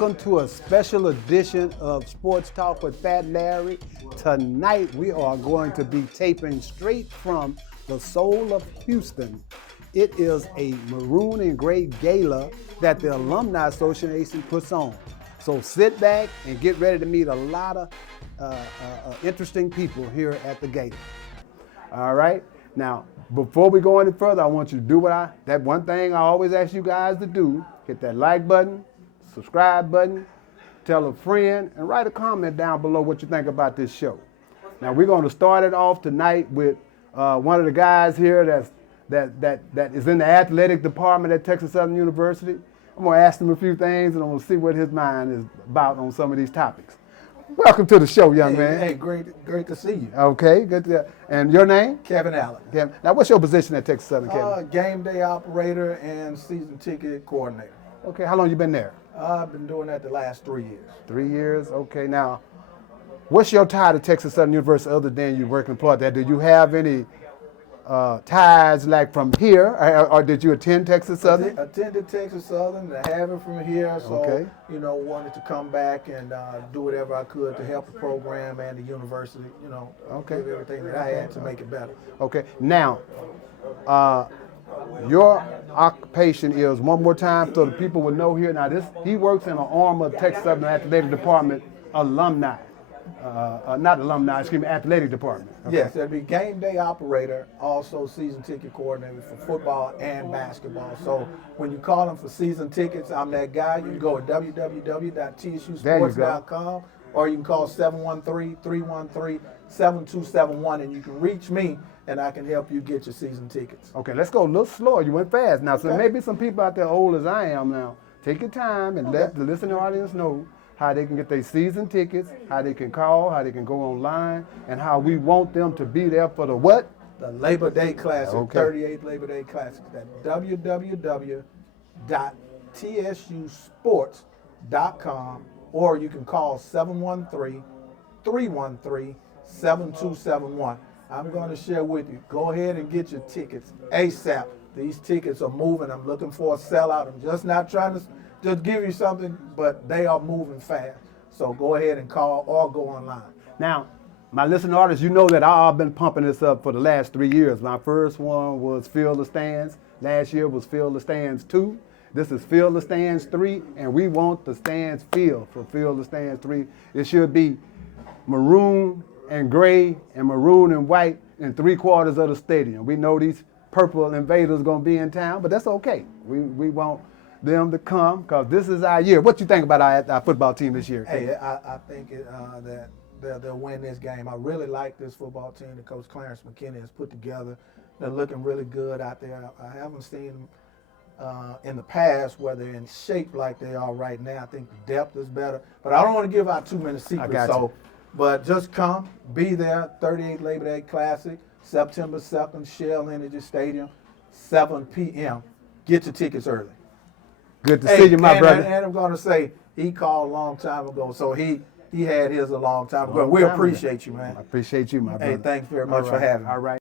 Welcome to a special edition of Sports Talk with Fat Larry. Tonight we are going to be taping straight from the soul of Houston. It is a Maroon and Grey Gala that the Alumni Association puts on. So sit back and get ready to meet a lot of interesting people here at the gala. All right? Now, before we go any further, I want you to do that one thing I always ask you guys to do. Hit that like button, subscribe button, tell a friend, and write a comment down below what you think about this show. Now, we're going to start it off tonight with one of the guys here that is in the athletic department at Texas Southern University. I'm going to ask him a few things, and I'm going to see what his mind is about on some of these topics. Welcome to the show, young man. Hey, great to see you. Okay, good. And your name? Kevin Allen. Kevin. Now, what's your position at Texas Southern, Kevin? Game day operator and season ticket coordinator. Okay, how long you been there? I've been doing that the last 3 years. 3 years, okay. Now, what's your tie to Texas Southern University other than you working employed there? Do you have any ties like from here, or did you attend Texas Southern? Attended Texas Southern, I have it from here, so okay. Wanted to come back and do whatever I could to help the program and the university, okay. Give everything that I had to make it better. Okay, now, your occupation is, one more time so the people will know here, now he works in an arm of Texas Southern Athletic Department alumni. Not alumni, excuse me, athletic department. Okay. Yes, that'd be game day operator, also season ticket coordinator for football and basketball. So when you call them for season tickets, I'm that guy. You can go to www.tsusports.com or you can call 713-313-7271 and you can reach me and I can help you get your season tickets. Okay, let's go a little slower. You went fast. Now, so maybe some people out there old as I am now, take your time and let the listening audience know how they can get their season tickets, how they can call, how they can go online, and how we want them to be there for the what? The Labor Day Classic, okay. 38th Labor Day Classic. That's www.tsusports.com, or you can call 713-313-7271. I'm going to share with you. Go ahead and get your tickets ASAP. These tickets are moving. I'm looking for a sellout. I'm just not trying to just give you something, but they are moving fast. So go ahead and call or go online. Now, my listening artists, you know that I've been pumping this up for the last 3 years. My first one was Fill the Stands. Last year was Fill the Stands 2. This is Fill the Stands 3, and we want the stands filled for Fill the Stands 3. It should be maroon and gray and maroon and white in 3/4 of the stadium. We know these purple invaders going to be in town, but that's okay. We want them to come because this is our year. What you think about our football team this year? Hey, I think that they'll win this game. I really like this football team that Coach Clarence McKinney has put together. They're looking really good out there. I haven't seen them in the past where they're in shape like they are right now. I think the depth is better, but I don't want to give out too many secrets. But just come, be there. 38th Labor Day Classic, September 2nd, Shell Energy Stadium, 7 p.m. Get your tickets early. Good to see you, my brother. And I'm going to say, he called a long time ago, so he had his a long time ago. We appreciate you, man. I appreciate you, my brother. Hey, thanks very much for having me. All right.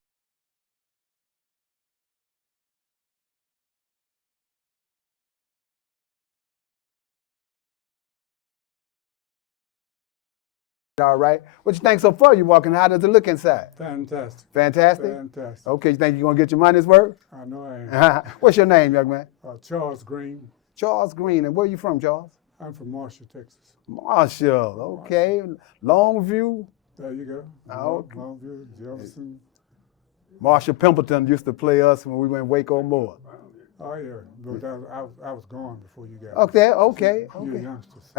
All right. What you think so far? You walking? How does it look inside? Fantastic. Fantastic? Fantastic. Okay, you think you're going to get your money's worth? I know I am. What's your name, young man? Charles Green. Charles Green. And where are you from, Charles? I'm from Marshall, Texas. Marshall. Okay. Longview. There you go. Okay. Longview, Jefferson. Marshall Pimpleton used to play us when we went Waco Moore. Oh, yeah. But I was gone before you got Okay. You youngsters.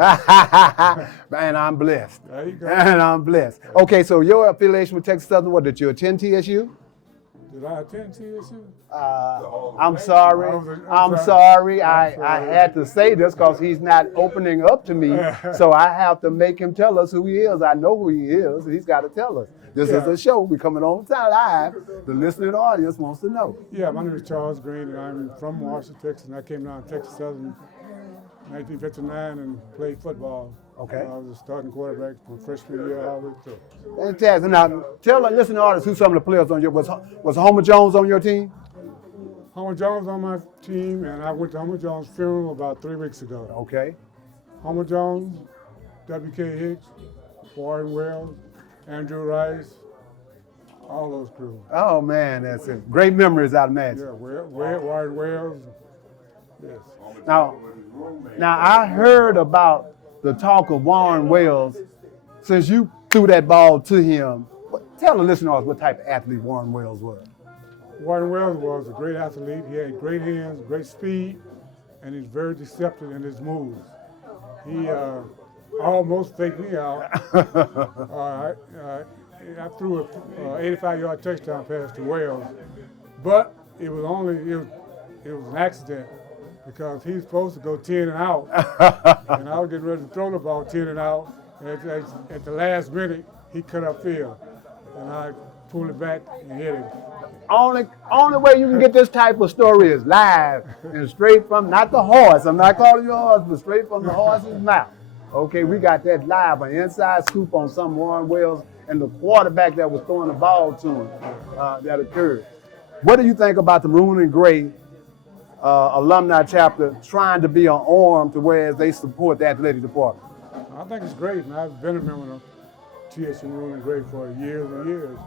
Man, I'm blessed. There you go. And I'm blessed. Okay, so your affiliation with Texas Southern, what, did you attend TSU? Did I attend TSU? I'm sorry. I'm sorry. I had to say this because he's not opening up to me, so I have to make him tell us who he is. I know who he is. He's got to tell us. This is a show. We're coming on live. The listening audience wants to know. Yeah, my name is Charles Green, and I'm from Marshall, Texas, and I came down to Texas Southern in 1959 and played football. Okay. I was a starting quarterback from freshman year all the way through. Fantastic. Now, tell the listening audience who some of the players on your, was Homer Jones on your team? Homer Jones on my team, and I went to Homer Jones' funeral about 3 weeks ago. Okay. Homer Jones, W.K. Hicks, Warren Wells, Andrew Rice, all those crews. Oh man, that's it. Great memories, I imagine. Yeah, Warren Wells. Yes. Now I heard about the talk of Warren Wells since you threw that ball to him. Tell the listeners what type of athlete Warren Wells was. Warren Wells was a great athlete. He had great hands, great speed, and he's very deceptive in his moves. He almost faked me out. I threw a 85-yard touchdown pass to Wells, but it was an accident because he's supposed to go 10 and out, and I was getting ready to throw the ball 10 and out. And at the last minute, he cut upfield, and I pulled it back and hit him. Only way you can get this type of story is live and straight from, not the horse. I'm not calling you a horse, but straight from the horse's mouth. Okay, we got that live, an inside scoop on some Warren Wells and the quarterback that was throwing the ball to him that occurred. What do you think about the Maroon and Grey alumni chapter trying to be an arm to where they support the athletic department? I think it's great, and I've been a member of TSU Maroon and Grey for years and years.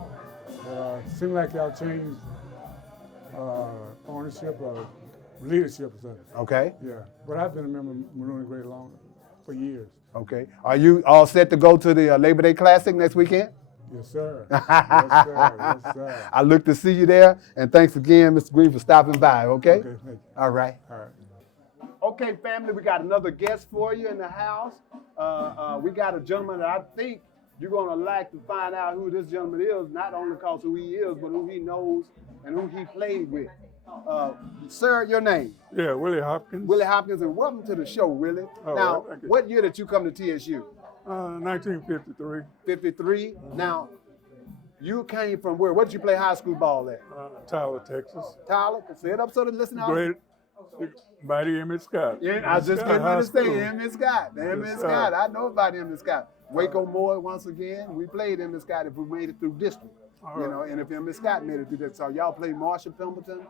Seems like y'all changed ownership or leadership or something. Okay. Yeah, but I've been a member of Maroon and Grey for years. Okay. Are you all set to go to the Labor Day Classic next weekend? Yes, sir. Yes, sir. Yes, sir. I look to see you there, and thanks again, Mr. Green, for stopping by, okay? Okay, thank you. All right. All right. Okay, family, we got another guest for you in the house. We got a gentleman that I think you're going to like to find out who this gentleman is, not only because who he is, but who he knows and who he played with. Sir, your name? Yeah, Willie Hopkins. Willie Hopkins, and welcome to the show, Willie. Oh, now, thank you. what year did you come to TSU? 1953. 53. Now, you came from where? What did you play high school ball at? Tyler, Texas. Tyler, say it up so the listeners. Great, mighty Emmett Scott. Yeah, I was just Scott getting High ready to say School. Emmett Scott. Emmett Yes, Scott. sir. I know about Emmett Scott. Waco Moore, once again, we played Emmett Scott if we made it through district. All You right. know, and if Emmett Scott made it through that. So y'all played Marshall Pimpleton,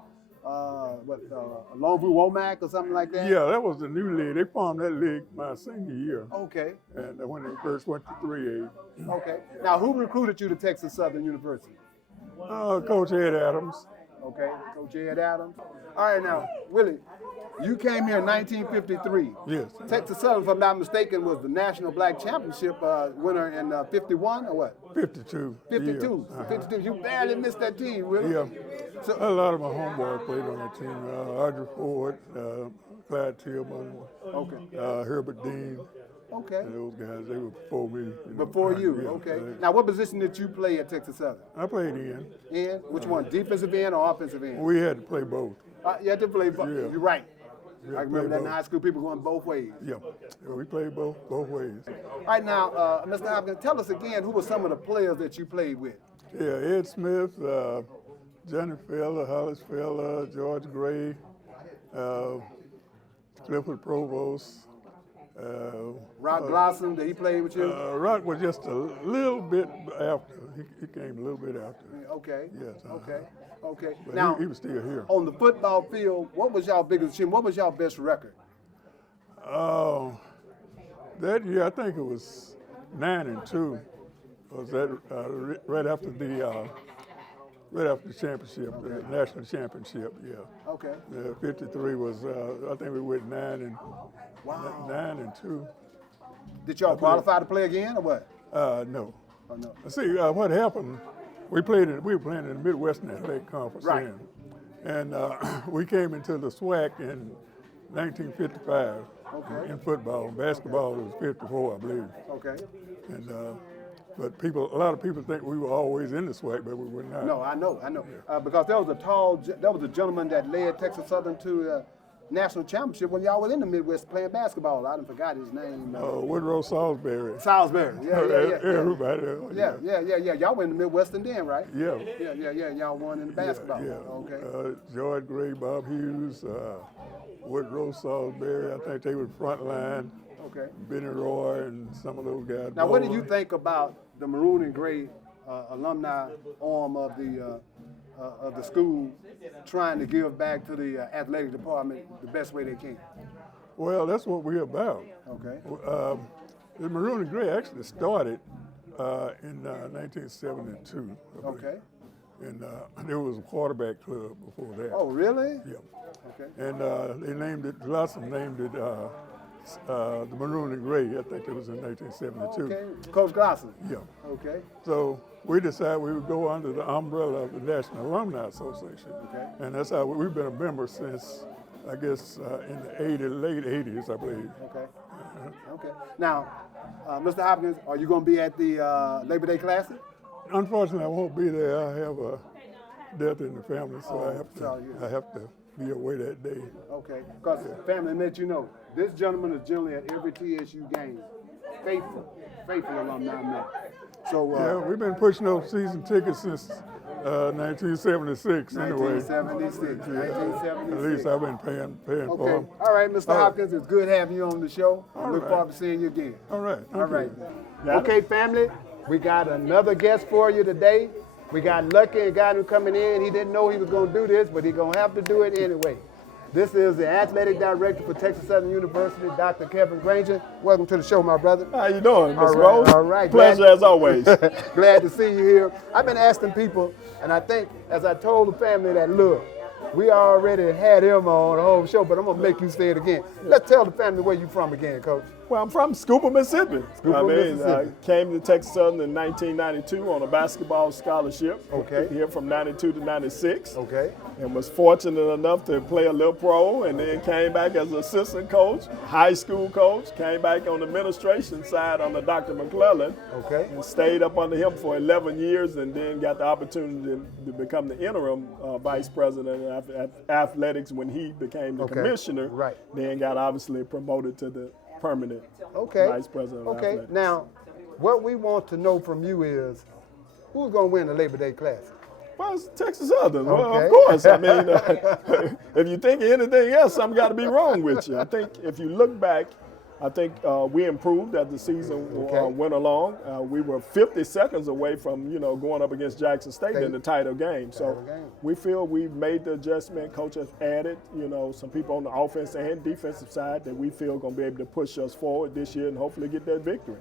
Longview Womack or something like that? Yeah, that was the new league. They formed that league my senior year, Okay, and when they first went to 3A. okay. Now, who recruited you to Texas Southern University? Coach Ed Adams. Okay, Coach Ed Adams. All right, now, Willie, you came here in 1953. Yes. Texas Southern, if I'm not mistaken, was the National Black Championship winner in 51 or what? 52. 52. Yeah. 52. You barely missed that team, Willie. Yeah. So, A lot of my homeboys played on that team. Audrey Ford, Clyde Tillman, okay. Herbert Dean. Okay. And those guys, they were before me. Before you, Yeah, okay. they- Now, what position did you play at Texas Southern? I played in. In? Which one? Defensive end or offensive end? We had to play both. You had to play both. Yeah. You're right. Yeah, I remember play that in both. high school, people going both ways. Yeah, we played both ways. All right, now, Mr. Hopkins, tell us again who were some of the players that you played with? Yeah, Ed Smith, Johnny Feller, Hollis Feller, George Gray, Clifford Provost. Rock Blossom, did he play with you? Rock was just a little bit after. He came a little bit after. Okay. Yes. Okay. Okay. But Now, he was still here. on the football field, what was y'all biggest achievement? What was y'all best record? That year, I think it was 9-2. Was that right after the championship, the national championship? Yeah. Okay. 53 was. I think we went 9-2. Did y'all qualify to play again or what? No. Oh, no. See, what happened, we were playing in the Midwestern Athletic Conference Right. then. And we came into the SWAC in 1955 in football. Basketball was 54, I believe. Okay. And but a lot of people think we were always in the SWAC, but we were not. No, I know. Because there was a gentleman that led Texas Southern to national championship when y'all was in the Midwest playing basketball. I done forgot his name. Woodrow Salisbury. Salisbury. Yeah. Everybody. Yeah. Y'all went in the Midwestern then, right? Yeah. Yeah. Y'all won in the basketball. Yeah. Okay. George Gray, Bob Hughes, Woodrow Salisbury. I think they were front line. Okay. Benny Roy and some of those guys. Now, what do you think about the Maroon and Grey alumni arm of the school trying to give back to the athletic department the best way they can? Well, that's what we're about. Okay. The Maroon and Grey actually started in 1972. I believe. Okay. And there was a quarterback club before that. Oh, really? Yeah. Okay. And they named it, Blossom named it the Maroon and Grey. I think it was in 1972. Okay. Coach Glosson. Yeah. Okay. So we decided we would go under the umbrella of the National Alumni Association. Okay. And that's how we've been a member since, I guess, in the late 80s, I believe. Okay. Okay. Now, Mr. Hopkins, are you going to be at the Labor Day Classic? Unfortunately, I won't be there. I have a death in the family, so Oh, I have to be away that day. Okay. Because family let you know, this gentleman is generally at every TSU game. Faithful alumni man. So, Yeah, we've been pushing those season tickets since 1976 anyway. 1976. At least I've been paying for Okay. them. All right, Mr. Hopkins, it's good having you on the show. I look right. forward to seeing you again. All right. All right. You. Okay, family, we got another guest for you today. We got Lucky, a guy who coming in. He didn't know he was going to do this, but he's going to have to do it anyway. This is the athletic director for Texas Southern University, Dr. Kevin Granger. Welcome to the show, my brother. How you doing, Mr. All right, Rose? all right. Pleasure as always. Glad to see you here. I've been asking people, and I think as I told the family that, look, we already had him on the whole show, but I'm going to make you say it again. Let's tell the family where you from again, Coach. Well, I'm from Scuba, Mississippi. Mississippi. Came to Texas Southern in 1992 on a basketball scholarship. Okay. Here from 92 to 96. Okay. And was fortunate enough to play a little pro, and then came back as an assistant coach, high school coach, came back on the administration side under Dr. McClellan. Okay. And stayed up under him for 11 years, and then got the opportunity to become the interim vice president of athletics when he became the commissioner. Right. Then got obviously promoted to the permanent vice president of athletics. Now, what we want to know from you is, who's going to win the Labor Day Classic? Well, it's Texas Southern. Well, Okay. of course. I mean, if you think of anything else, something got to be wrong with you. I think if you look back, I think we improved as the season went along. We were 50 seconds away from, going up against Jackson State in the title game. So we feel we've made the adjustment. Coach has added, some people on the offense and defensive side that we feel going to be able to push us forward this year and hopefully get that victory.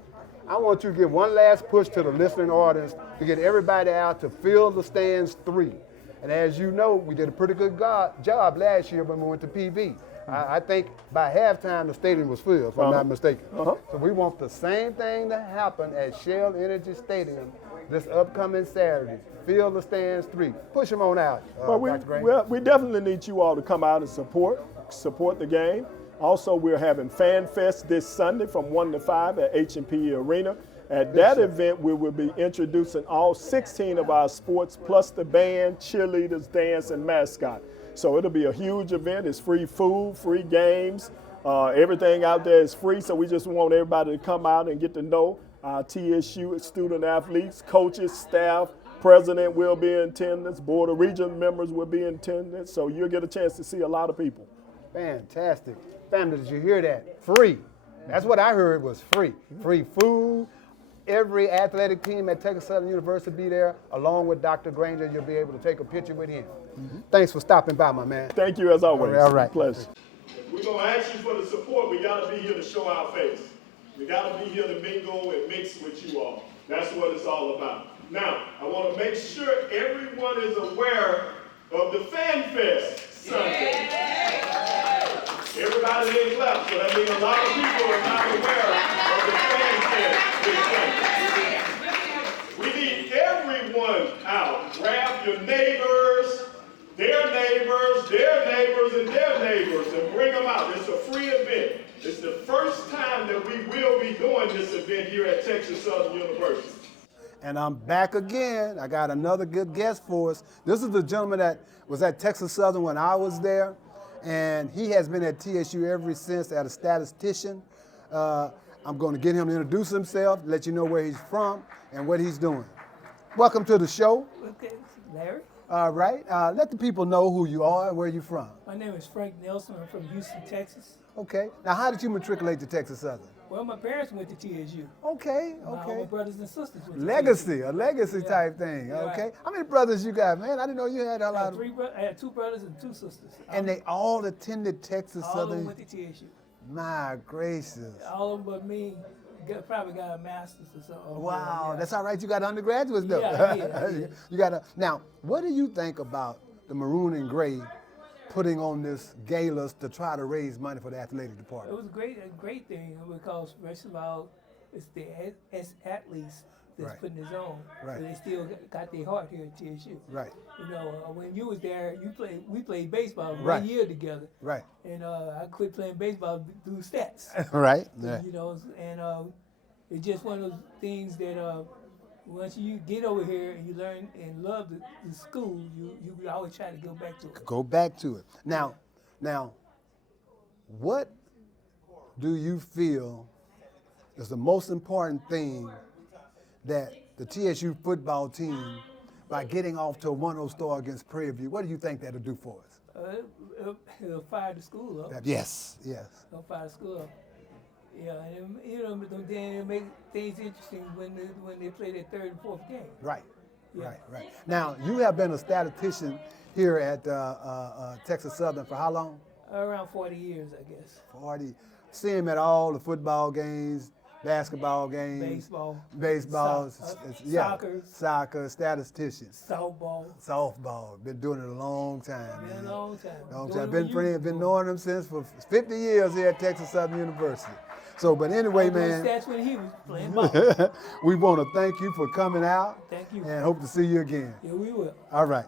I want you to give one last push to the listening audience to get everybody out to fill the stands 3. And as you know, we did a pretty good job last year when we went to PV. I think by halftime the stadium was full, if I'm not mistaken. So we want the same thing to happen at Shell Energy Stadium this upcoming Saturday. Fill the stands 3. Push them on out, Dr. Granger. We definitely need you all to come out and support the game. Also, we're having Fan Fest this Sunday from 1 to 5 at H&P Arena. At that event, we will be introducing all 16 of our sports, plus the band, cheerleaders, dance, and mascot. So it'll be a huge event. It's free food, free games. Everything out there is free, so we just want everybody to come out and get to know our TSU student athletes, coaches, staff, president will be in attendance, board of regents members will be in attendance, so you'll get a chance to see a lot of people. Fantastic. Family, did you hear that? Free. That's what I heard was free. Free food. Every athletic team at Texas Southern University be there, along with Dr. Granger. You'll be able to take a picture with him. Thanks for stopping by, my man. Thank you as always. All right. Pleasure. We're going to ask you for the support. We got to be here to show our face. We got to be here to mingle and mix with you all. That's what it's all about. Now, I want to make sure everyone is aware of the Fan Fest Sunday. Everybody didn't clap, so that means a lot of people are not aware of the Fan Fest this Sunday. We need everyone out. Grab your neighbors, their neighbors, their neighbors, and their neighbors, and bring them out. It's a free event. It's the first time that we will be doing this event here at Texas Southern University. And I'm back again. I got another good guest for us. This is the gentleman that was at Texas Southern when I was there, and he has been at TSU ever since as a statistician. I'm going to get him to introduce himself, let you know where he's from and what he's doing. Welcome to the show. Okay, Larry. All right. Let the people know who you are and where you're from. My name is Frank Nelson. I'm from Houston, Texas. Okay. Now, how did you matriculate to Texas Southern? Well, my parents went to TSU. Okay. All my brothers and sisters went to Legacy, TSU. a legacy type thing. Yeah, Okay. right. How many brothers you got, man? I didn't know you had a lot of. I had 2 brothers and 2 sisters. And they all attended Texas all of them Southern. went to TSU. My gracious. All of them but me probably got a master's or something. Wow, Yeah. that's all right. You got undergraduates though. Yeah, yeah. You got to. Now, what do you think about the Maroon and Grey putting on this galas to try to raise money for the athletic It department? was a great thing because first of all, it's the athletes that's Right. putting this on. Right. So they still got their heart here at TSU. Right, You know, when you was there, we played baseball Right. 1 year together, right, and I quit playing baseball through stats. right. Yeah. You know, and it's just one of those things that once you get over here and you learn and love the school, you always try to go back to it. Go back to it. Now, what do you feel is the most important thing that the TSU football team, by getting off to a 1-0 start against Prairie View, what do you think that'll do for us? It'll fire the school up. Yes, yes. It'll fire the school up. Yeah, and you know, then it'll make things interesting when they play their third and fourth game. Right, Yeah. right. Now, you have been a statistician here at Texas Southern for how long? Around 40 years, I guess. 40. See him at all the football games, basketball games, baseball, soccer, statisticians, softball. Been doing it a long time, Been man. a long time. Long Doing time. it Been with friends, you. been knowing him since for 50 years here at Texas Southern University. So, but anyway, man, That's when he was playing ball. we want to thank you for coming out. Thank you. And hope to see you again. Yeah, we will. All right.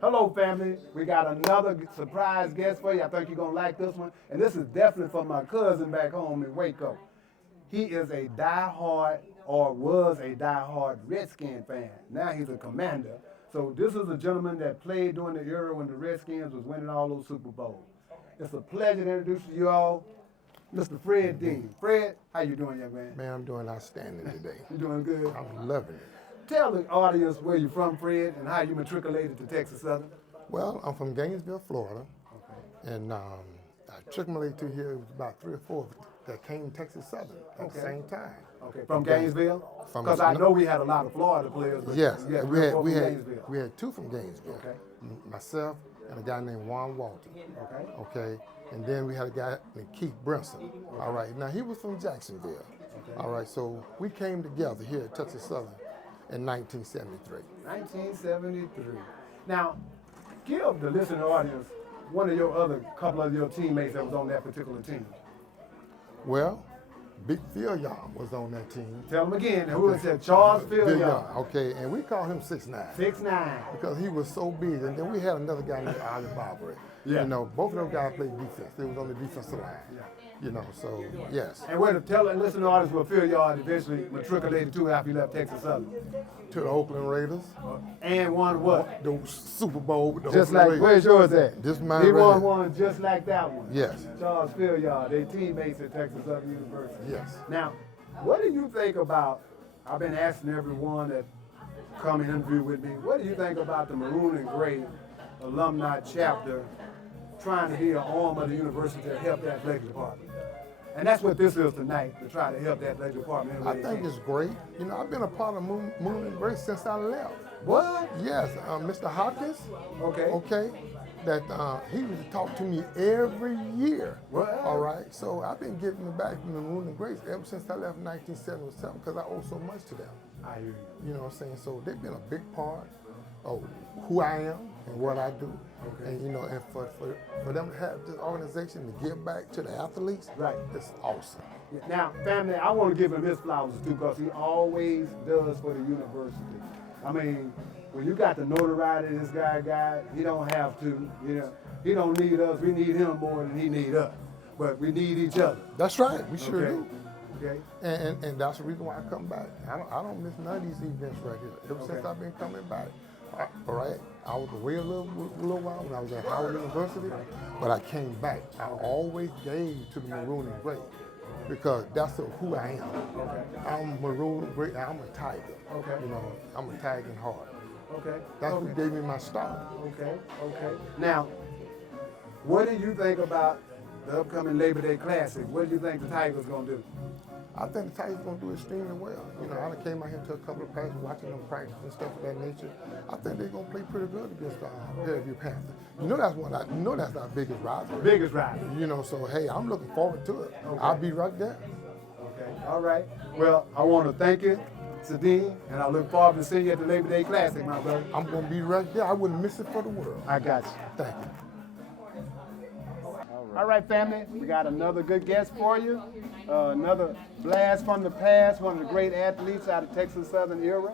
Hello, family. We got another surprise guest for you. I think you're going to like this one. And this is definitely for my cousin back home in Waco. He is a diehard, or was a diehard Redskin fan. Now he's a Commander. So this is a gentleman that played during the era when the Redskins was winning all those Super Bowls. It's a pleasure to introduce to you all Mr. Fred Dean. Fred, how you doing, young man? Man, I'm doing outstanding today. You doing good? I'm loving it. Tell the audience where you're from, Fred, and how you matriculated to Texas Southern. Well, I'm from Gainesville, Florida, and I matriculated to here. It was about 3 or 4 that came to Texas Southern at the same time. Okay, from Gainesville? From- Because I know we had a lot of Florida players. But Yes, yeah, we from had Gainesville. 2 from Gainesville. Okay. Myself and a guy named Juan Walton. Okay. Okay, and then we had a guy named Keith Brinson. All right, now he was from Jacksonville. All right, so we came together here at Texas Southern in 1973. 1973. Now, give the listening audience one of your other couple of your teammates that was on that particular team. Well, Big Phil Young was on that team. Tell them again. Who was that? Charles Phil Phil Young. Okay, and we called him 6'9". 6'9". Because he was so big. And then we had another guy named Ali Barbary. Yeah. You know, both of those guys played defense. They was on the defensive line. Yeah. You know, so yes. And where to tell the listening audience where Phil Young eventually matriculated to after he left Texas Southern. To the Oakland Raiders. And won what? The Super Bowl with the Just Oakland like, Raiders. where's yours at? This mine He right won here. one just like that one. Yes. Charles Phil, they teammates at Texas Southern University. Yes. Now, what do you think about, I've been asking everyone that come and interview with me, what do you think about the Maroon and Grey alumni chapter trying to be an arm of the university to help that athletic department? And that's what this is tonight, to try to help that athletic department. I think it's great. You know, I've been a part of Moon and Grey since I left. What? Yes, Mr. Hopkins. Okay. Okay. That he used to talk to me every year. What? All right. So I've been giving back from the Maroon and Grey ever since I left in 1977 because I owe so much to them. I hear you. You know what I'm saying? So they've been a big part of who I am and what I do. Okay. And you know, and for them to have this organization to give back to the athletes, Right. it's awesome. Now, family, I want to give him his flowers too, because he always does for the university. I mean, when you got the notoriety this guy got, he don't have to. You know, he don't need us. We need him more than he need us. But we need each other. That's right. We sure Okay. do. Okay. And that's the reason why I come back. I don't miss none of these events right here. Ever since I've been coming back. All right, I was away a little while when I was at Howard University, but I came back. I always gave to the Maroon and Grey because that's who I am. Okay. I'm Maroon and Grey. I'm a tiger. Okay. You know, I'm a tagging heart. Okay. That's okay. what gave me my start. Okay. Okay. Now, what do you think about the upcoming Labor Day Classic? What do you think the Tigers gonna do? I think the Tigers are going to do extremely well. You know, I came out here to a couple of practices, watching them practice and stuff of that nature. I think they're going to play pretty good against Fairview Panthers. You know that's our biggest rival. Biggest rival. You know, so hey, I'm looking forward to it. Okay. I'll be right there. Okay. All right. Well, I want to thank you, Sadine, and I look forward to seeing you at the Labor Day Classic, my brother. I'm going to be right there. I wouldn't miss it for the world. I got you. Thank you. All right, family, we got another good guest for you. Another blast from the past, one of the great athletes out of Texas Southern era.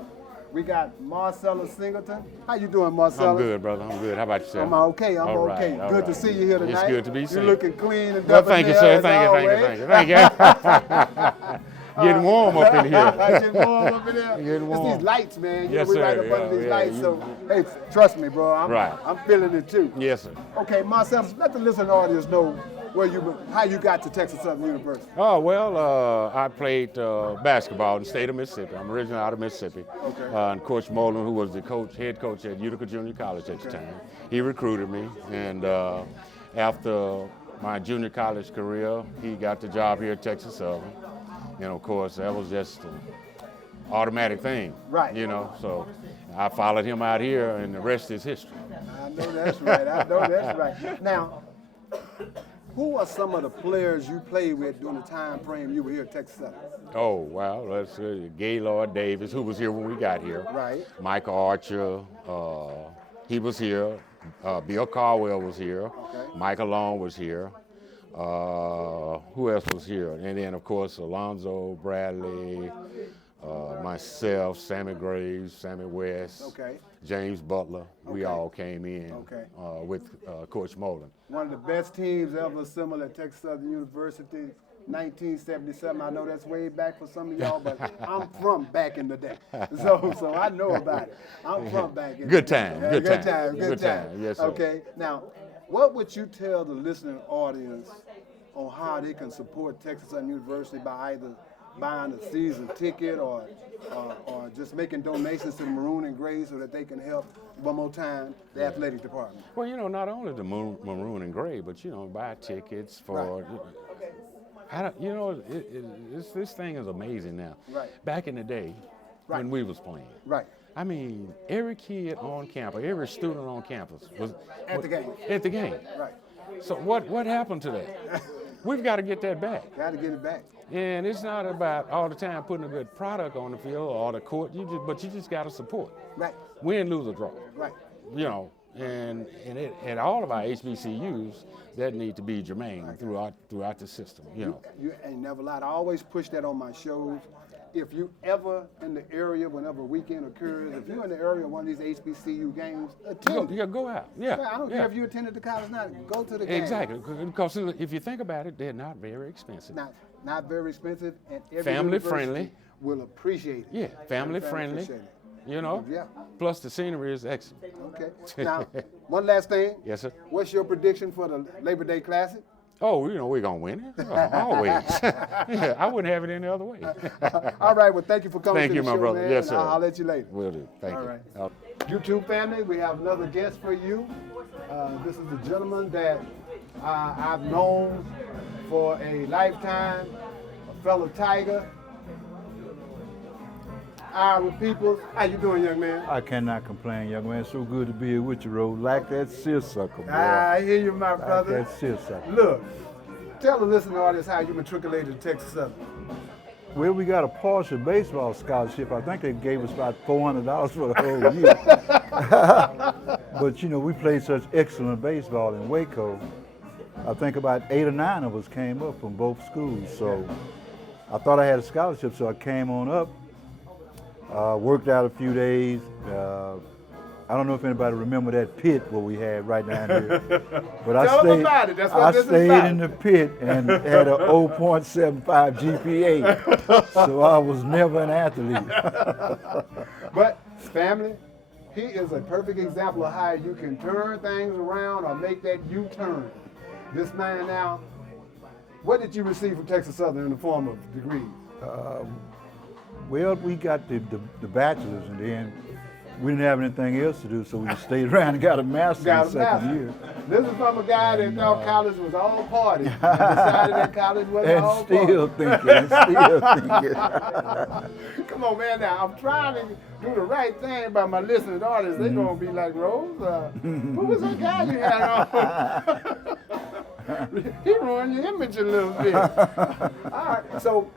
We got Marcellus Singleton. How you doing, Marcellus? I'm good, brother. I'm good. How about yourself? I'm okay. I'm All right, okay. all Good to right. see you here tonight. It's good to be seen. You're looking clean and Well, dapper thank you, there, sir. as Thank you. Getting warm up in here. Getting warm up in there. Getting It's warm. these lights, man. Yes, We're right sir. up under these Yeah, lights. you- So, hey, trust me, bro. I'm feeling it too. Yes, sir. Okay, Marcellus, let the listening audience know how you got to Texas Southern University. Oh, well, I played basketball in the state of Mississippi. I'm originally out of Mississippi. Okay. And Coach Molan, who was the head coach at Utica Junior College at the time, he recruited me. And after my junior college career, he got the job here at Texas Southern. And of course, that was just an automatic thing. Right. You know, so I followed him out here, and the rest is history. I know that's right. I know that's right. Now, who are some of the players you played with during the time frame you were here at Texas Southern? Oh, well, let's see. Gaylord Davis, who was here when we got here. Right. Michael Archer, he was here. Bill Caldwell was here. Okay. Michael Long was here. Who else was here? And then, of course, Alonzo, Bradley, myself, Sammy Graves, Sammy West, Okay. James Butler. We Okay. all came in Okay. with Coach Molan. One of the best teams ever assembled at Texas Southern University, 1977. I know that's way back for some of y'all, but I'm from back in the day. So I know about it. I'm from back in Good the day. time, Yeah, good good time, time. good time. Yes, sir. Okay. Now, what would you tell the listening audience on how they can support Texas Southern University by either buying a season ticket or just making donations to the Maroon and Grey so that they can help, one more time, the athletic department? Well, you know, not only the Maroon and Grey, but, you know, buy tickets for, this thing is amazing now. Right. Back in the day, Right. when we was playing, Right. I mean, every kid on campus, every student on campus was At the game. At the game. Right. So what happened to that? We've got to get that back. Got to get it back. And it's not about all the time putting a good product on the field or the court. But you just got to support. Right. Win, lose, or draw. Right. You know, and all of our HBCUs that need to be germane throughout the system. You know. You ain't never lied. I always push that on my shows. If you ever in the area, whenever a weekend occurs, if you're in the area of one of these HBCU games, attend. Go out. Yeah. I don't care if you attended the college now. Go to the game. Exactly, because if you think about it, they're not very expensive. Not very expensive, and every Family university friendly. will appreciate it. Yeah, family friendly. Appreciate it. You know. Yeah. Plus the scenery is excellent. Okay. Now, one last thing. Yes, sir. What's your prediction for the Labor Day Classic? Oh, you know we're gonna win it. Always. Yeah, I wouldn't have it any other way. All right. Well, thank you for coming Thank to you, the my show, brother. man. Yes, sir. I'll let you later. Will do. Thank All you. right. YouTube family, we have another guest for you. This is a gentleman that I've known for a lifetime, a fellow Tiger. Ira Peoples. How you doing, young man? I cannot complain, young man. So good to be here with you, Ro. Like that seersucker, boy. I hear you, my brother. Like that seersucker. Look, tell the listening audience how you matriculated to Texas Southern. Well, we got a partial baseball scholarship. I think they gave us about $400 for the whole year. But, you know, we played such excellent baseball in Waco. I think about 8 or 9 of us came up from both schools. So I thought I had a scholarship, so I came on up. Worked out a few days. I don't know if anybody remember that pit what we had right down here. But Tell them about it. That's what I this is stayed about. in the pit and had a 0.75 GPA. So I was never an athlete. But family, he is a perfect example of how you can turn things around or make that U-turn. This man now, what did you receive from Texas Southern in the form of degrees? Well, we got the bachelor's, and then we didn't have anything else to do, so we just stayed around and got a master's in the second year. This is from a guy that thought college was all party. And decided that college wasn't all And still thinking, and still thinking. party. Come on, man. Now, I'm trying to do the right thing by my listening audience. They're going to be like, Rose, who was that guy you had on? He ruined your image a little bit. All right. So,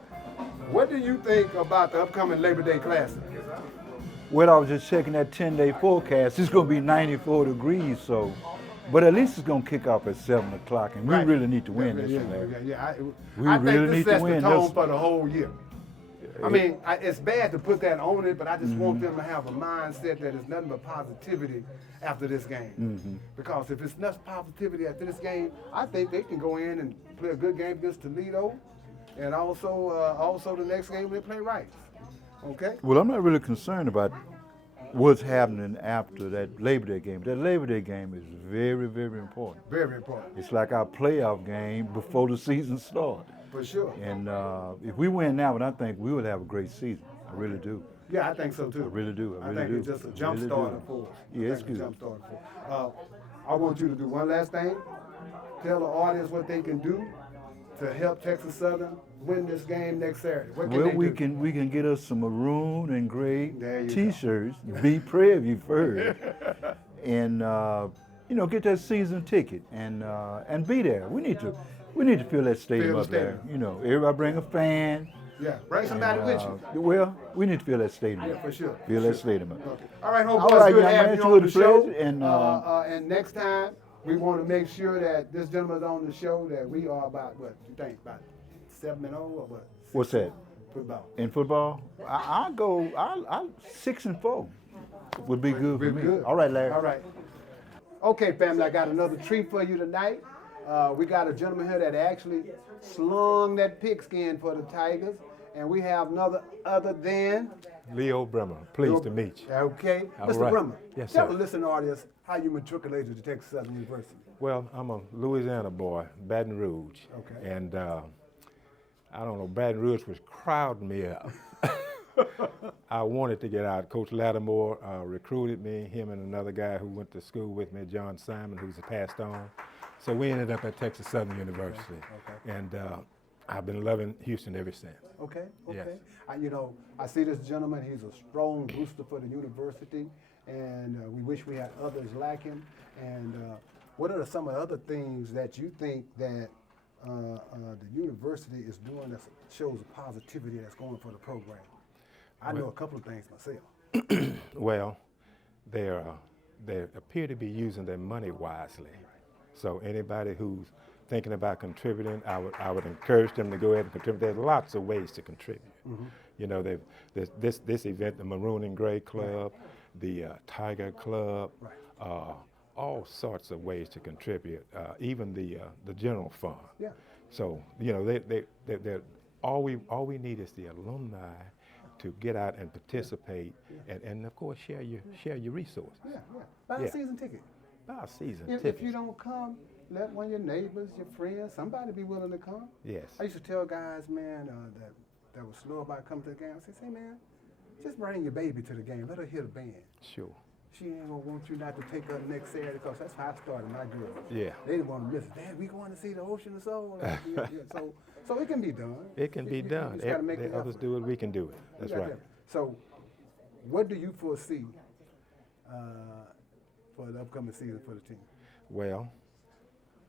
what do you think about the upcoming Labor Day Classic? Well, I was just checking that 10-day forecast. It's going to be 94 degrees, so. But at least it's going to kick off at 7 o'clock, and we really need to win this one, Larry. I really think this need to sets win the tone this. for the whole year. I mean, it's bad to put that on it, but I just want them to have a mindset that it's nothing but positivity after this game. Because if it's not positivity after this game, I think they can go in and play a good game against Toledo, and also the next game they play Rice. Okay? Well, I'm not really concerned about what's happening after that Labor Day game. That Labor Day game is very, very important. Very important. It's like our playoff game before the season starts. For sure. And if we win that one, I think we would have a great season. I really do. Yeah, I think so too. I really do. I really think do. it's just a I jump really starter do. for us. Yeah, it's I think good. a jump starter for us. I want you to do one last thing. Tell the audience what they can do to help Texas Southern win this game next Saturday. What can Well, they we do? can get us some maroon and gray There you T-shirts. Be Prairie first, and get that season ticket and be there. We need to fill that stadium Fill the up there. stadium. Everybody bring a fan. Yeah, bring somebody with you. Well, we need to fill that stadium. Yeah, for sure. Fill that stadium up. Okay. All right, homeboy, All right, it's good young having man, you it on was the a show. pleasure, And next time, we want to make sure that this gentleman's on the show, that we are about, what you think, about 7-0 or what? What's that? Football. In football, I 6-4 would be good for me. Good. All right, Larry. All right. Okay, family, I got another treat for you tonight. We got a gentleman here that actually slung that pigskin for the Tigers, and we have another other than Leo Bremer, pleased to meet you. Okay, All Mr. right. Bremer. Yes, tell sir. the listening audience how you matriculated to Texas Southern University. Well, I'm a Louisiana boy, Baton Rouge. Okay. And I don't know, Baton Rouge was crowding me up. I wanted to get out. Coach Lattimore recruited me, him and another guy who went to school with me, John Simon, who's passed on. So we ended up at Texas Southern University. Okay. And I've been loving Houston ever since. Okay, okay. Yes. I see this gentleman, he's a strong booster for the university, and we wish we had others like him. And what are some of the other things that you think that the university is doing that shows the positivity that's going for the program? I know a couple of things myself. Well, they appear to be using their money wisely. So anybody who's thinking about contributing, I would encourage them to go ahead and contribute. There's lots of ways to contribute. There's this event, the Maroon and Grey Club, the Tiger Club, all sorts of ways to contribute, even the general fund. Yeah. So all we need is the alumni to get out and participate, and of course share your resources. Yeah, yeah. Buy a season ticket. Buy a season If ticket. you don't come, let one of your neighbors, your friends, somebody be willing to come. Yes. I used to tell guys, man, that was slow about coming to the game. I say, man, just bring your baby to the game. Let her hear the band. Sure. She ain't gonna want you not to take her next Saturday, because that's how I started my girls. Yeah. They didn't want to miss it. Dad, we going to see the Ocean of Soul. So it can be done. It can be You done. just gotta make If the others effort. do it, we can do it. That's You got right. that. So, what do you foresee for the upcoming season for the team? Well,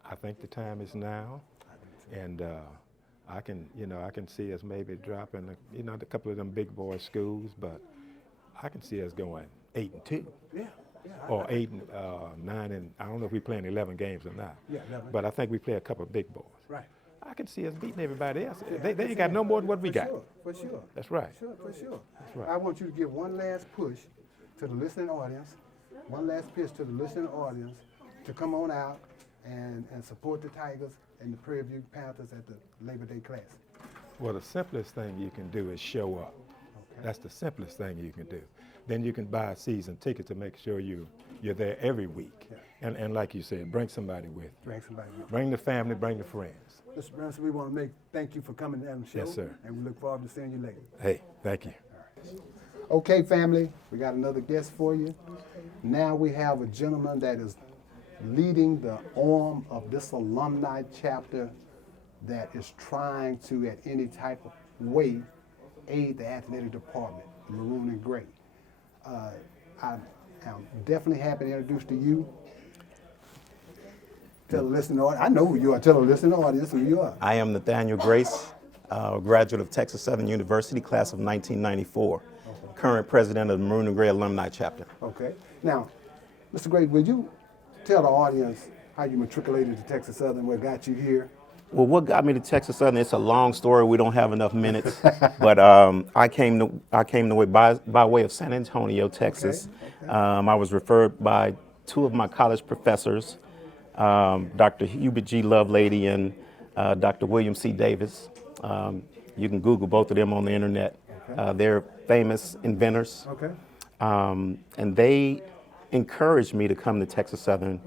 I think the time is now, and I can see us maybe dropping a couple of them big boy schools, but I can see us going 8-2. Yeah. Or 8-9, and I don't know if we playing 11 games or not. Yeah, 11. But I think we play a couple of big boys. Right. I can see us beating everybody else. Yeah, They ain't got no more than what we got. For sure. That's right. For sure. That's right. I want you to give one last push to the listening audience, to come on out and support the Tigers and the Prairie View Panthers at the Labor Day Classic. Well, the simplest thing you can do is show up. Okay. That's the simplest thing you can do. Then you can buy a season ticket to make sure you're there every week. Yeah. And like you said, bring somebody with you. Bring the family, bring the friends. Mr. Branson, we want to thank you for coming on the show. Yes, sir. And we look forward to seeing you later. Hey, thank you. Okay, family, we got another guest for you. Now we have a gentleman that is leading the arm of this alumni chapter that is trying to, at any type of way, aid the athletic department, Maroon and Grey. I'm definitely happy to introduce to you. Tell the listening audience, I know who you are. Tell the listening audience who you are. I am Nathaniel Grace, graduate of Texas Southern University, class of 1994. Current president of the Maroon and Grey Alumni Chapter. Okay. Now, Mr. Grace, would you tell the audience how you matriculated to Texas Southern, what got you here? Well, what got me to Texas Southern? It's a long story. We don't have enough minutes, but I came to way by way of San Antonio, Texas. Okay. I was referred by two of my college professors, Dr. Hubert G. Lovelady and Dr. William C. Davis. You can Google both of them on the internet. Okay. They're famous inventors. Okay. And they encouraged me to come to Texas Southern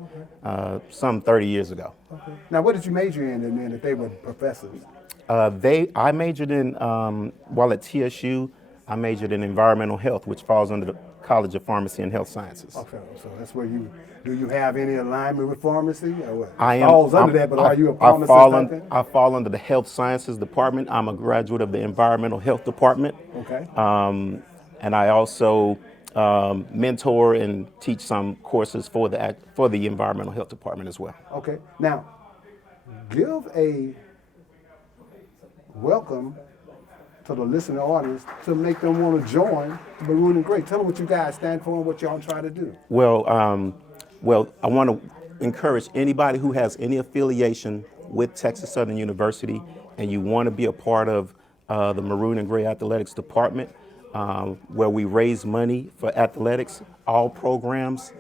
some 30 years ago. Okay. Now, what did you major in then if they were professors? I majored in, while at TSU, I majored in environmental health, which falls under the College of Pharmacy and Health Sciences. Okay, so that's where do you have any alignment with pharmacy or what? I am. Falls under that, but are you a pharmacist? I fall under the Health Sciences Department. I'm a graduate of the Environmental Health Department. Okay. And I also mentor and teach some courses for the Environmental Health Department as well. Okay. Now, give a welcome to the listening audience to make them want to join Maroon and Grey. Tell them what you guys stand for and what y'all try to do. Well, I want to encourage anybody who has any affiliation with Texas Southern University and you want to be a part of the Maroon and Grey Athletics Department, where we raise money for athletics, all programs.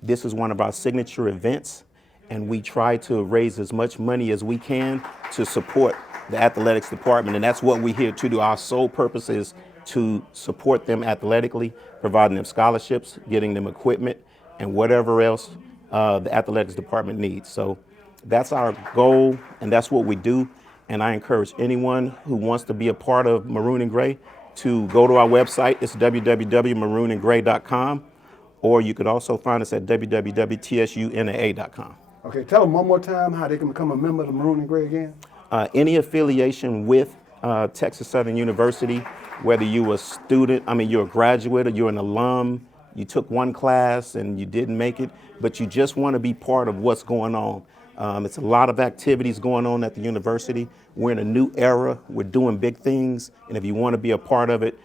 This is one of our signature events, and we try to raise as much money as we can to support the athletics department, and that's what we're here to do. Our sole purpose is to support them athletically, providing them scholarships, getting them equipment, and whatever else the athletics department needs. So that's our goal, and that's what we do. And I encourage anyone who wants to be a part of Maroon and Grey to go to our website. It's www.maroonandgrey.com, or you could also find us at www.tsunaa.com. Okay, tell them one more time how they can become a member of the Maroon and Grey again. Any affiliation with Texas Southern University, whether you're a student, you're a graduate or you're an alum, you took one class and you didn't make it, but you just want to be part of what's going on. It's a lot of activities going on at the university. We're in a new era. We're doing big things. And if you want to be a part of it,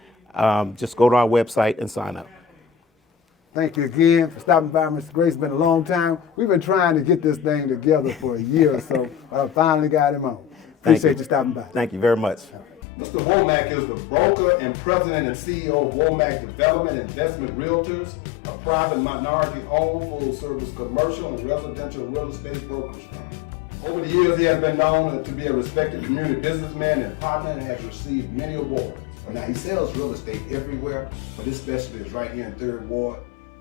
just go to our website and sign up. Thank you again for stopping by, Mr. Grace. It's been a long time. We've been trying to get this thing together for a year or so. I finally got him on. Appreciate you stopping by. Thank you very much. Mr. Womack is the broker and president and CEO of Womack Development Investment Realtors, a private minority-owned full-service commercial and residential real estate brokerage firm. Over the years, he has been known to be a respected community businessman and partner and has received many awards. Now, he sells real estate everywhere, but his specialty is right here in 3rd Ward.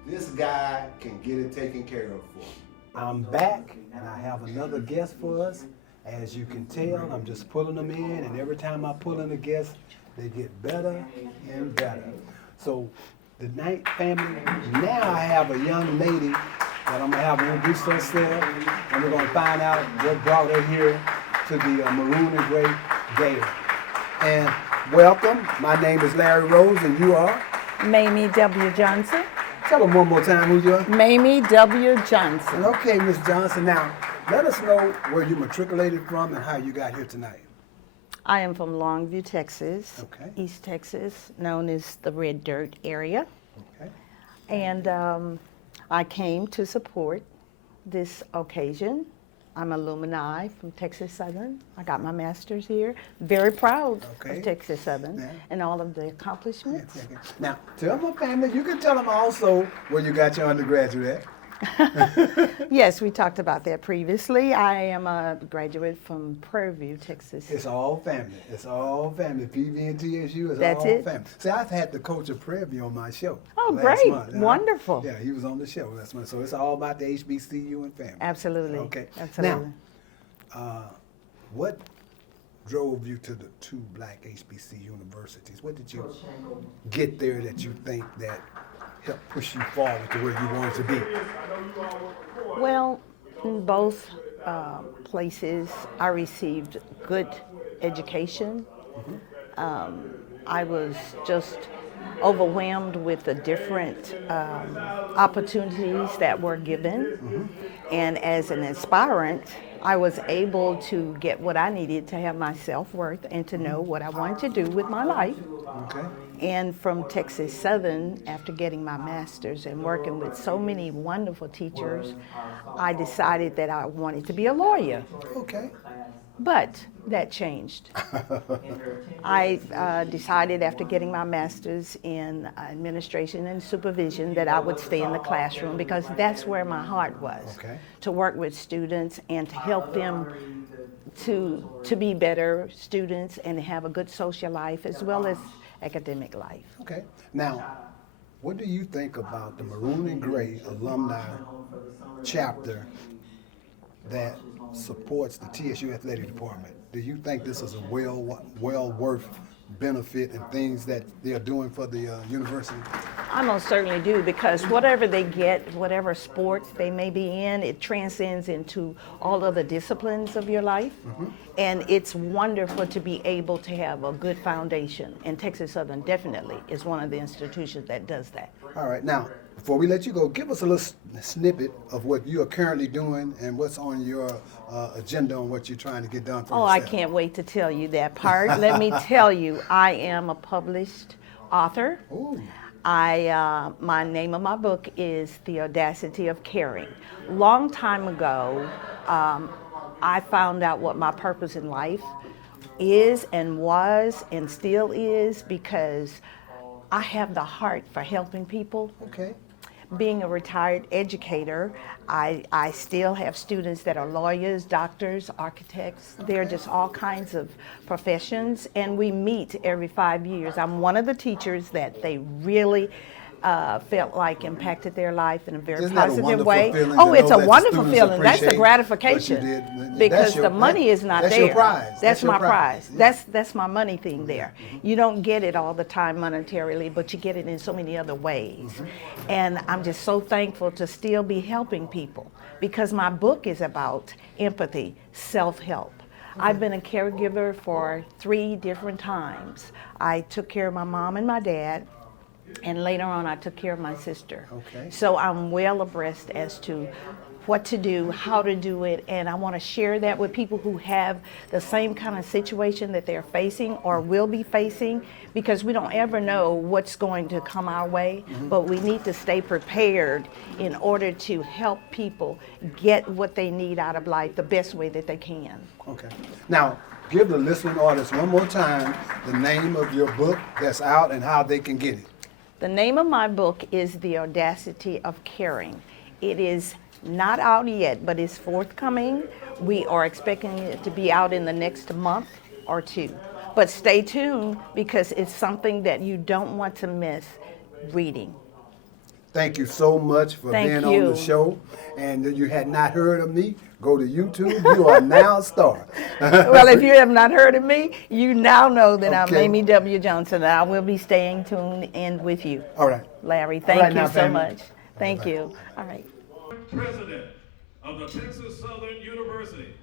This guy can get it taken care of for him. I'm back, and I have another guest for us. As you can tell, I'm just pulling them in, and every time I pull in a guest, they get better and better. So tonight, family, now I have a young lady that I'm gonna have introduce herself, and we're gonna find out what brought her here to the Maroon and Grey Gala. And welcome, my name is Larry Rose, and you are? Mamie W Johnson. Tell them one more time who you are. Mamie W Johnson. Okay, Miss Johnson, now let us know where you matriculated from and how you got here tonight. I am from Longview, Texas, Okay. East Texas, known as the Red Dirt area. Okay. And I came to support this occasion. I'm alumni from Texas Southern. I got my master's here. Very proud Okay. of Texas Southern Yeah. and all of the accomplishments. Now, tell my family, you can tell them also where you got your undergraduate at. Yes, we talked about that previously. I am a graduate from Prairie View, Texas. It's all family. It's all family. PV and TSU is That's all it. family. See, I've had the coach of Prairie View on my show. Oh, last great. month, Wonderful. Yeah, he was on the show last month. So it's all about the HBCU and family. Absolutely. Okay. Absolutely. Now, what drove you to the 2 black HBC universities? What did you get there that you think that helped push you forward to where you wanted to be? Well, in both places, I received good education. I was just overwhelmed with the different opportunities that were given. And as an aspirant, I was able to get what I needed to have my self-worth and to know what I wanted to do with my life. Okay. And from Texas Southern, after getting my master's and working with so many wonderful teachers, I decided that I wanted to be a lawyer. Okay. But that changed. I decided after getting my master's in administration and supervision that I would stay in the classroom because that's where my heart was, to work with students and to help them to be better students and have a good social life as well as academic life. Okay. Now, what do you think about the Maroon and Grey alumni chapter that supports the TSU athletic department? Do you think this is a well worth benefit and things that they are doing for the university? I most certainly do, because whatever they get, whatever sports they may be in, it transcends into all other disciplines of your life. And it's wonderful to be able to have a good foundation. And Texas Southern definitely is one of the institutions that does that. All right. Now, before we let you go, give us a little snippet of what you are currently doing and what's on your agenda on what you're trying to get done for yourself. I can't wait to tell you that part. Let me tell you, I am a published author. Ooh. My name of my book is The Audacity of Caring. Long time ago, I found out what my purpose in life is and was and still is, because I have the heart for helping people. Okay. Being a retired educator, I still have students that are lawyers, doctors, architects. They're just all kinds of professions, and we meet every 5 years. I'm one of the teachers that they really felt like impacted their life in a very positive way. Oh, it's a wonderful feeling. That's the gratification, because the money is not there. That's your prize. That's my prize. That's my money thing there. You don't get it all the time monetarily, but you get it in so many other ways. And I'm just so thankful to still be helping people, because my book is about empathy, self-help. I've been a caregiver for 3 different times. I took care of my mom and my dad, and later on I took care of my sister. Okay. So I'm well abreast as to what to do, how to do it, and I want to share that with people who have the same kind of situation that they're facing or will be facing, because we don't ever know what's going to come our way, but we need to stay prepared in order to help people get what they need out of life the best way that they can. Okay. Now, give the listening audience one more time the name of your book that's out and how they can get it. The name of my book is The Audacity of Caring. It is not out yet, but it's forthcoming. We are expecting it to be out in the next month or 2. But stay tuned, because it's something that you don't want to miss reading. Thank you so much for being on the show. And if you had not heard of me, go to YouTube. You are now a star. Well, if you have not heard of me, you now know that I'm Mamie W Johnson, and I will be staying tuned in with you. All right. Larry, thank you so much. Thank you. All right. President of the Texas Southern University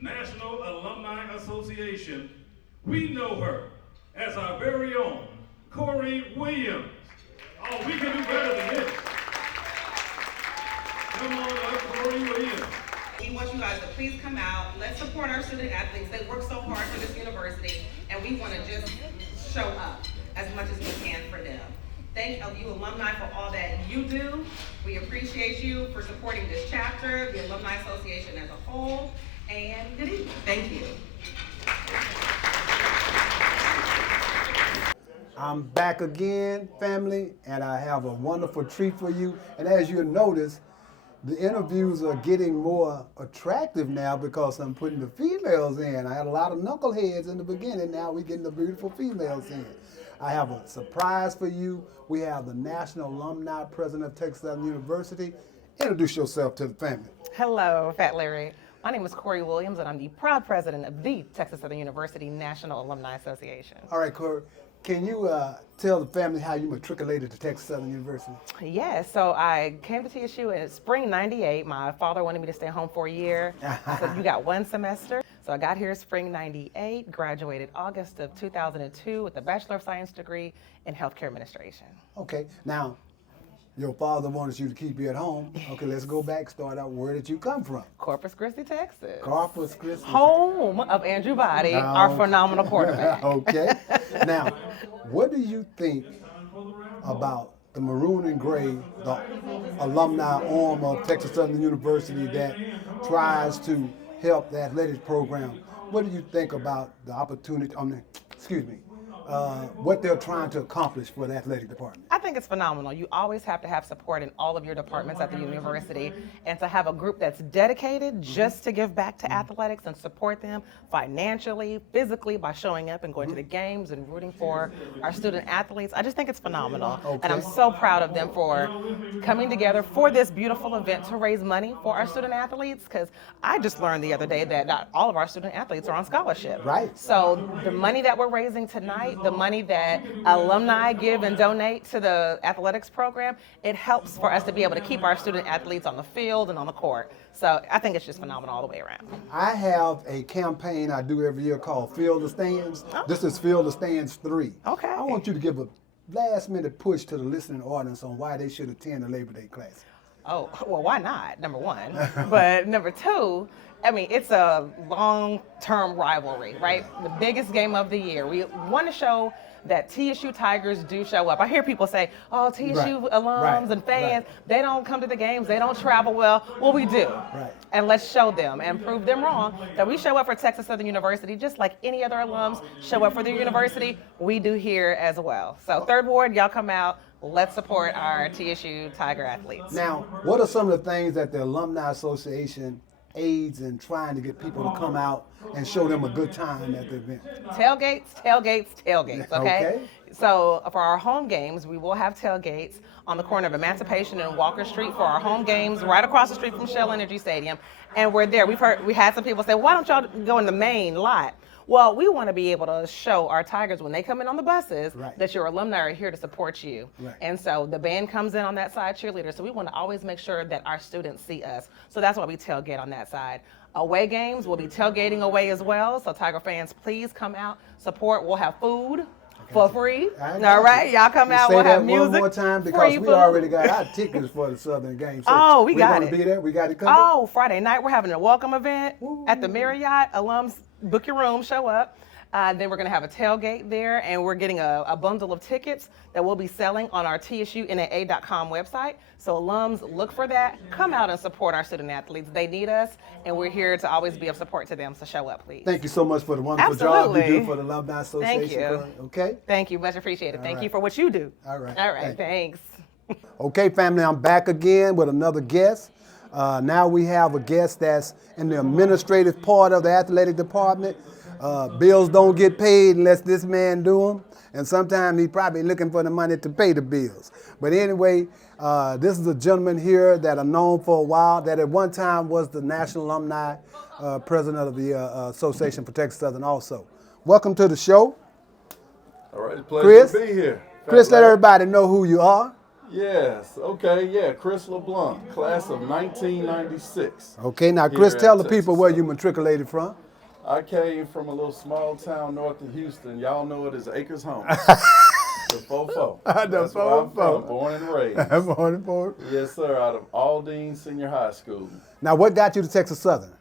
National Alumni Association, we know her as our very own Corey Williams. Oh, we can do better than this. Come on up, Corey Williams. We want you guys to please come out. Let's support our student athletes. They work so hard for this university, and we want to just show up as much as we can for them. Thank you alumni for all that you do. We appreciate you for supporting this chapter, the Alumni Association as a whole, and good evening. Thank you. I'm back again, family, and I have a wonderful treat for you. And as you notice, the interviews are getting more attractive now because I'm putting the females in. I had a lot of knuckleheads in the beginning. Now we're getting the beautiful females in. I have a surprise for you. We have the National Alumni President of Texas Southern University. Introduce yourself to the family. Hello, Fat Larry. My name is Corey Williams, and I'm the proud president of the Texas Southern University National Alumni Association. All right, Corey. Can you tell the family how you matriculated to Texas Southern University? Yes, so I came to TSU in spring '98. My father wanted me to stay home for a year. I said, you got one semester. So I got here spring '98, graduated August of 2002 with a Bachelor of Science degree in Healthcare Administration. Okay, now, your father wanted you to keep you at home. Okay, let's go back, start out. Where did you come from? Corpus Christi, Texas. Corpus Christi. Home of Andrew Body, our phenomenal quarterback. Okay. Now, what do you think about the Maroon and Grey, the alumni arm of Texas Southern University that tries to help the athletics program? What do you think about the opportunity, what they're trying to accomplish for the athletic department? I think it's phenomenal. You always have to have support in all of your departments at the university, and to have a group that's dedicated just to give back to athletics and support them financially, physically, by showing up and going to the games and rooting for our student athletes. I just think it's phenomenal. Okay. And I'm so proud of them for coming together for this beautiful event to raise money for our student athletes, because I just learned the other day that not all of our student athletes are on scholarship. Right. So the money that we're raising tonight, the money that alumni give and donate to the athletics program, it helps for us to be able to keep our student athletes on the field and on the court. So I think it's just phenomenal all the way around. I have a campaign I do every year called Fill the Stands. Oh. This is Fill the Stands 3. Okay. I want you to give a last minute push to the listening audience on why they should attend the Labor Day class. Oh, well, why not, number one? But number two, I mean, it's a long-term rivalry, right? The biggest game of the year. We want to show that TSU Tigers do show up. I hear people say, oh, TSU alums and fans, they don't come to the games, they don't travel well. Well, we do. Right. And let's show them and prove them wrong that we show up for Texas Southern University just like any other alums show up for their university. We do here as well. So Third Ward, y'all come out. Let's support our TSU Tiger athletes. Now, what are some of the things that the Alumni Association aids in trying to get people to come out and show them a good time at the event? Tailgates, okay? So for our home games, we will have tailgates on the corner of Emancipation and Walker Street for our home games, right across the street from Shell Energy Stadium. And we're there. We had some people say, why don't y'all go in the main lot? Well, we want to be able to show our Tigers when they come in on the buses that your alumni are here to support you. Right. And so the band comes in on that side, cheerleaders. So we want to always make sure that our students see us. So that's why we tailgate on that side. Away games, we'll be tailgating away as well. So Tiger fans, please come out, support. We'll have food for free. All right, y'all come out. We'll have music. One more time, because we already got our tickets for the Southern game. So we got it. We're going to be there. We got it covered. Oh, Friday night we're having a welcome event at the Marriott. Alums, book your room, show up. Then we're going to have a tailgate there, and we're getting a bundle of tickets that we'll be selling on our TSUNAA.com website. So alums, look for that. Come out and support our student athletes. They need us, and we're here to always be of support to them. So show up, please. Thank you so much for the wonderful job you do for the Alumni Association. Thank you. Okay? Thank you. Much appreciated. Thank you for what you do. All right. All right. Thanks. Okay, family, I'm back again with another guest. Now we have a guest that's in the administrative part of the athletic department. Bills don't get paid unless this man do them. And sometimes he's probably looking for the money to pay the bills. But anyway, this is a gentleman here that I've known for a while, that at one time was the National Alumni President of the Association for Texas Southern also. Welcome to the show. All right, it's a pleasure to be here. Chris, let everybody know who you are. Yes, okay, yeah, Chris LeBlanc, class of 1996. Okay, now Chris, tell the people where you matriculated from. I came from a little small town north of Houston. Y'all know it as Acres Home. The Fofo. That's where I'm from, born and raised. Born and born. Yes, sir, out of Aldine Senior High School. Now, what got you to Texas Southern?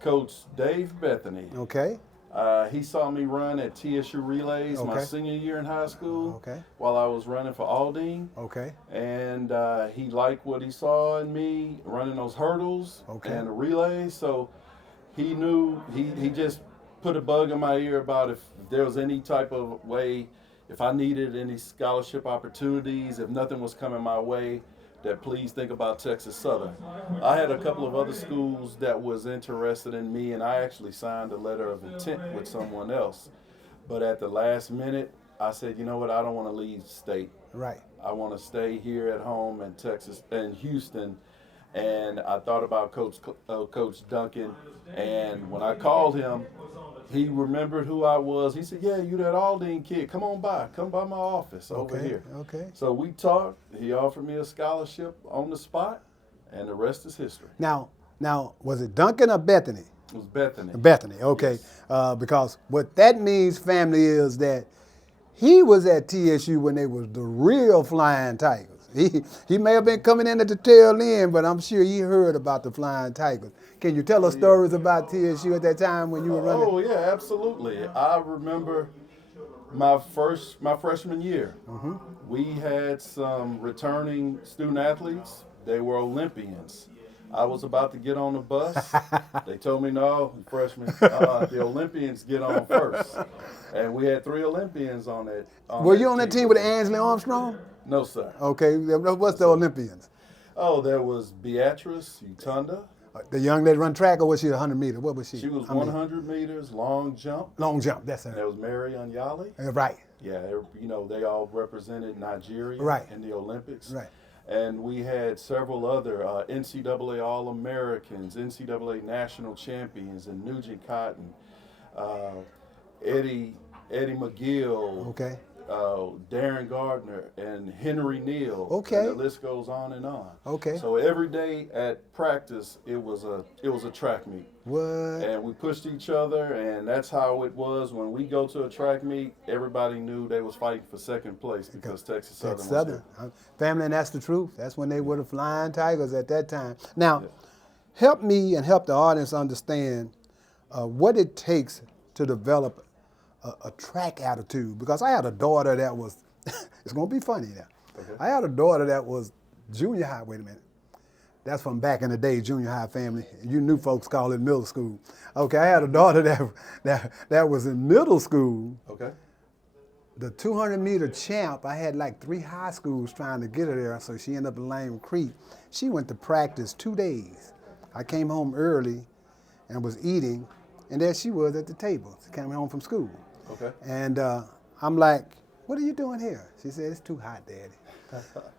Coach Dave Bethany. Okay. He saw me run at TSU Relays my senior year in high school while I was running for Aldine. Okay. And he liked what he saw in me running those hurdles and the relays. So he knew, he just put a bug in my ear about if there was any type of way, if I needed any scholarship opportunities, if nothing was coming my way, that please think about Texas Southern. I had a couple of other schools that was interested in me, and I actually signed a letter of intent with someone else. But at the last minute, I said, you know what, I don't want to leave state. Right. I want to stay here at home in Texas and Houston And I thought about Coach Duncan, and when I called him, he remembered who I was. He said, "Yeah, you that Aldine kid. Come on by. Come by my office over here." Okay. So we talked. He offered me a scholarship on the spot, and the rest is history. Now, was it Duncan or Bethany? It was Bethany. Bethany, okay. Yes. Because what that means, family, is that he was at TSU when they was the real Flying Tigers. He may have been coming in at the tail end, but I'm sure he heard about the Flying Tigers. Can you tell us stories about TSU at that time when you were running? Oh yeah, absolutely. I remember my freshman year. We had some returning student athletes. They were Olympians. I was about to get on the bus. They told me, "No, freshman, the Olympians get on first." And we had 3 Olympians on that. Were you on that team with Ansley Armstrong? No, sir. Okay, what's the Olympians? Oh, there was Beatrice Utunda. The young lady run track, or was she 100 meter? What was she? She was 100 meters, long jump. Long jump, that's her. And there was Mary Anyali. Right. Yeah, they all represented Nigeria in the Olympics. Right. And we had several other NCAA All-Americans, NCAA national champions, and Nugent Cotton, Eddie McGill, Darren Gardner, and Henry Neal. Okay. And the list goes on and on. Okay. So every day at practice, it was a track meet. What? And we pushed each other, and that's how it was. When we go to a track meet, everybody knew they was fighting for second place because Texas Southern was there. Family, and that's the truth. That's when they were the Flying Tigers at that time. Now, help me and help the audience understand what it takes to develop a track attitude, because I had a daughter that was, it's going to be funny now. Okay. I had a daughter that was junior high, wait a minute. That's from back in the day, junior high family. You new folks call it middle school. Okay, I had a daughter that was in middle school. Okay. The 200-meter champ, I had like 3 high schools trying to get her there, so she ended up in Lame Creek. She went to practice 2 days. I came home early and was eating, and there she was at the table. She came home from school. Okay. And I'm like, "What are you doing here?" She said, "It's too hot, Daddy."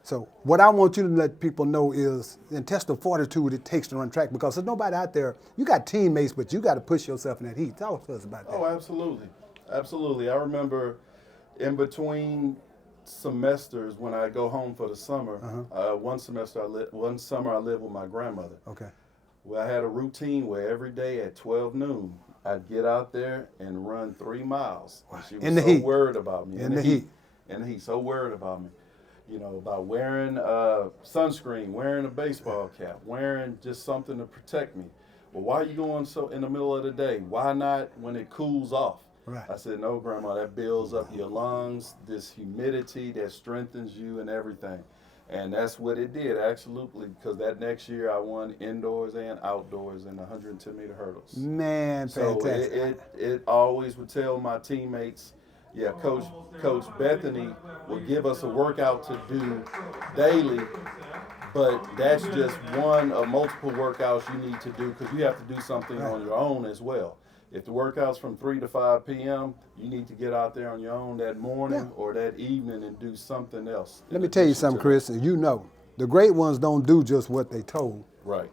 So what I want you to let people know is the intestinal fortitude it takes to run track, because there's nobody out there. You got teammates, but you got to push yourself in that heat. Talk to us about that. Oh, absolutely. Absolutely. I remember in between semesters when I go home for the summer, one summer I lived with my grandmother. Okay. Well, I had a routine where every day at 12 noon, I'd get out there and run 3 miles. And she was so worried about me. In the heat. In the heat, so worried about me. You know, about wearing sunscreen, wearing a baseball cap, wearing just something to protect me. Well, why are you going so in the middle of the day? Why not when it cools off? Right. I said, "No, Grandma, that builds up your lungs, this humidity that strengthens you and everything." And that's what it did, absolutely, because that next year I won indoors and outdoors in the 110-meter hurdles. Man, fantastic. So it always would tell my teammates, yeah, Coach Bethany will give us a workout to do daily, but that's just one of multiple workouts you need to do, because you have to do something on your own as well. If the workout's from 3 to 5 p.m., you need to get out there on your own that morning or that evening and do something else. Let me tell you something, Chris, and you know, the great ones don't do just what they told. Right.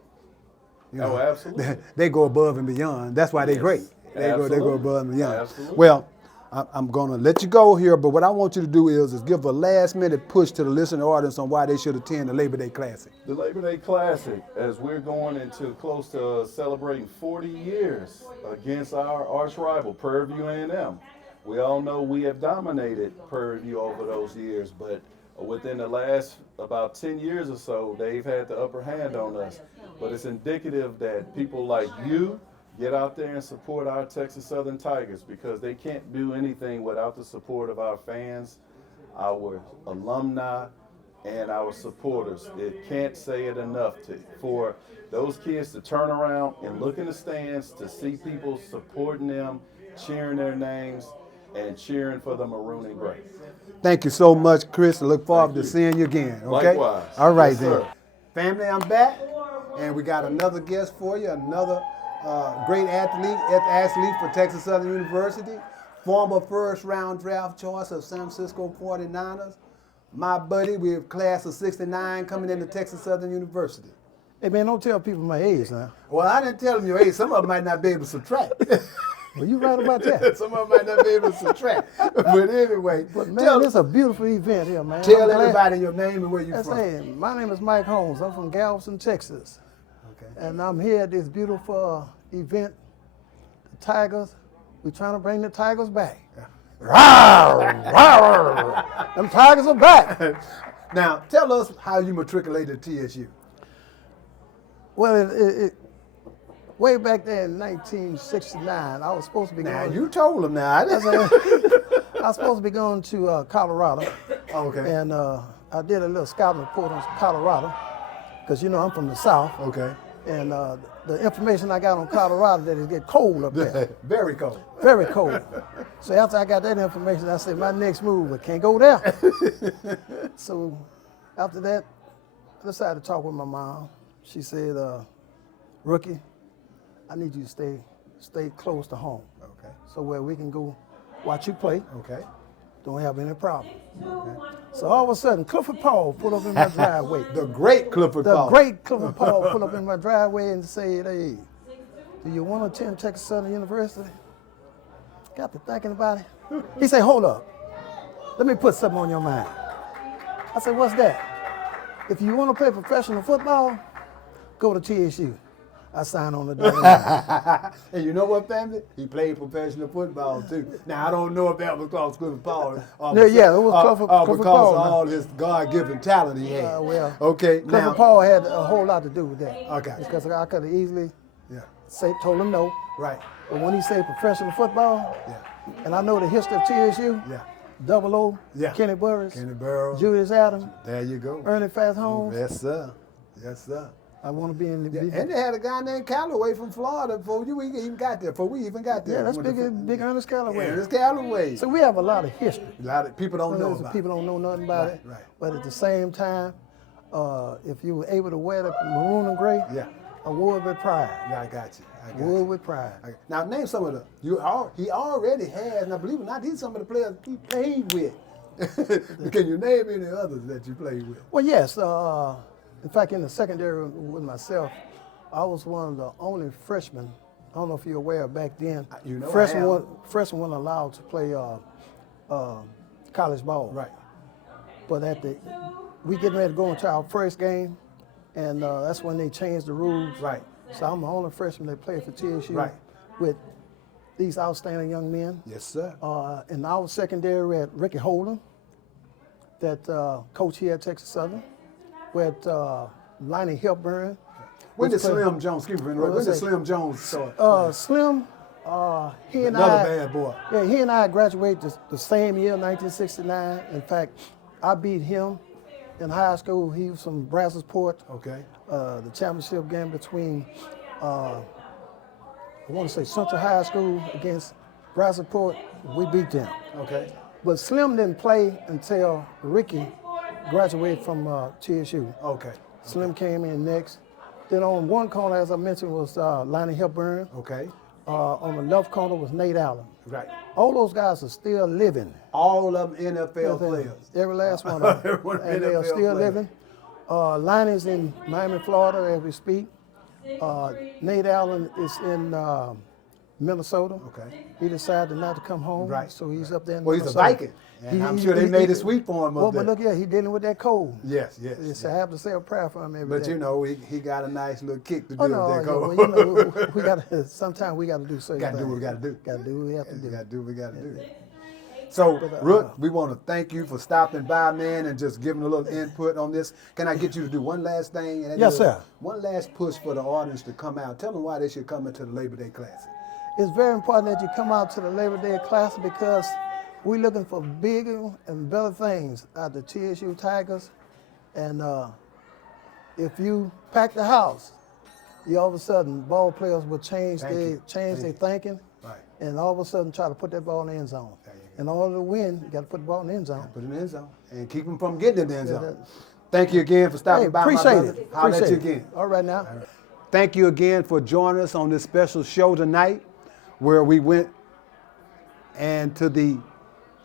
You know, absolutely. They go above and beyond. That's why they're great. They go above and beyond. Absolutely. Well, I'm going to let you go here, but what I want you to do is give a last-minute push to the listening audience on why they should attend the Labor Day Classic. The Labor Day Classic, as we're going into close to celebrating 40 years against our arch rival, Prairie View A&M. We all know we have dominated Prairie View over those years, but within the last about 10 years or so, they've had the upper hand on us. But it's indicative that people like you get out there and support our Texas Southern Tigers, because they can't do anything without the support of our fans, our alumni, and our supporters. It can't say it enough for those kids to turn around and look in the stands to see people supporting them, cheering their names, and cheering for the Maroon and Grey. Thank you so much, Chris. I look forward to seeing you again. Okay? Likewise. All right, Yes, then. sir. Family, I'm back, and we got another guest for you, another great athlete for Texas Southern University, former first-round draft choice of San Francisco 49ers, my buddy. We have class of '69 coming into Texas Southern University. Hey, man, don't tell people my age now. Well, I didn't tell them your age. Some of them might not be able to subtract. Well, you right about that. Some of them might not be able to subtract. But anyway, But, man, it's a beautiful event here, man. Tell I'm glad- everybody your name and where you're from. Hey, my name is Mike Holmes. I'm from Galveston, Texas. Okay. And I'm here at this beautiful event, the Tigers. We're trying to bring the Tigers back. Rawr, rawr. Them Tigers are back. Now, tell us how you matriculated to TSU. Well, way back there in 1969, I was supposed to be Now, going. you told them now. I was supposed to be going to Colorado. Okay. And I did a little scouting report on Colorado, because you know I'm from the South. Okay. And the information I got on Colorado that it get cold up there. Very cold. Very cold. So after I got that information, I said my next move, I can't go there. So after that, I decided to talk with my mom. She said, "Rookie, I need you to stay close to home. Okay. So where we can go watch you play. Okay. Don't have any problem." Okay. So all of a sudden, Clifford Paul pulled up in my driveway. The great Clifford Paul. The great Clifford Paul pulled up in my driveway and said, "Hey, do you want to attend Texas Southern University?" Got to thinking about it. He said, "Hold up. Let me put something on your mind." I said, "What's that?" "If you want to play professional football, go to TSU." I signed on the dotted. And you know what, family? He played professional football too. Now I don't know if that was because Clifford Paul. Yeah, it was Clifford because Paul. of all his God-given talent he had. Well, okay, Clifford now. Paul had a whole lot to do with that. Okay. Because I could have easily Yeah. told him no. Right. But when he said professional football, Yeah. and I know the history of TSU, Yeah. Double O, Yeah. Kenny Burris, Kenny Burrows. Julius Adams, There you go. Ernie Fast Holmes. Yes, sir. Yes, sir. I want to be in the Yeah, and they had a guy named Callaway from Florida before we even got there. Yeah, that's big Ernest Callaway. Ernest Callaway. So we have a lot of history. A lot of people don't know There's about people don't know nothing about it. Right. But at the same time, if you were able to wear the maroon and gray, Yeah. I wore it with pride. Yeah, I got you. Wore it with pride. Now name some of the he already has, and I believe it or not, these some of the players he played with. Can you name any others that you played with? Well, yes. In fact, in the secondary with myself, I was one of the only freshmen. I don't know if you're aware back then. You know, freshmen weren't allowed to play college ball. Right. But we getting ready to go into our first game, and that's when they changed the rules. Right. So I'm the only freshman that played for TSU. Right. With these outstanding young men. Yes, sir. In our secondary, we had Ricky Holden, that coach here at Texas Southern. With Lonnie Hepburn. When did Slim Jones, excuse me, when did Slim Jones start? Slim, he and Another I. bad boy. Yeah, he and I graduated the same year, 1969. In fact, I beat him in high school. He was from Brazosport. Okay. The championship game between, I want to say Central High School against Brazosport, we beat them. Okay. But Slim didn't play until Ricky graduated from TSU. Okay. Slim came in next. Then on one corner, as I mentioned, was Lonnie Hepburn. Okay. On the left corner was Nate Allen. Right. All those guys are still living. All of them NFL players. Every last one of them. Everyone And they are NFL still player. living. Lonnie's in Miami, Florida, as we speak. Nate Allen is in Minnesota. Okay. He decided not to come home. Right. So he's up there in Well, he's a Minnesota. Viking. And I'm sure they made it sweet for him up But there. look, he's dealing with that cold. Yes, yes. So I have to say a prayer for him every day. But you know, he got a nice little kick to do Oh, with no, that cold. well, you know, we got sometimes we got to do certain Got to do things. what we got to do. Got to do what we have to do. Got to do what we got to do. So, Rook, we want to thank you for stopping by, man, and just giving a little input on this. Can I get you to do one last thing? And Yes, sir. One last push for the audience to come out. Tell them why they should come into the Labor Day Classic. It's very important that you come out to the Labor Day Classic because we're looking for bigger and better things out of the TSU Tigers. And if you pack the house, you all of a sudden ball players will change their thinking, Right. and all of a sudden try to put that ball in the end zone. In order to win, you got to put the ball in the end zone. Put it in the end zone and keep them from getting in the end Yeah, zone. Thank you again for stopping by, appreciate my brother. it. Holler at you Appreciate it. again. All right now. Thank you again for joining us on this special show tonight, where we went and to the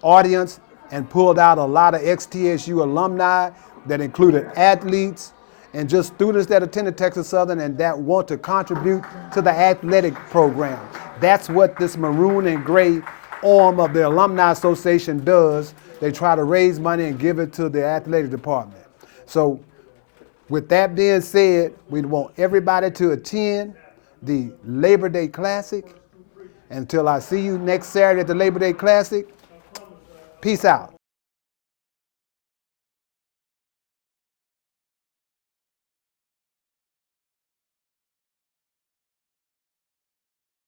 audience and pulled out a lot of ex-TSU alumni that included athletes and just students that attended Texas Southern and that want to contribute to the athletic program. That's what this Maroon and Grey arm of the Alumni Association does. They try to raise money and give it to the athletic department. So with that being said, we want everybody to attend the Labor Day Classic. Until I see you next Saturday at the Labor Day Classic, peace out.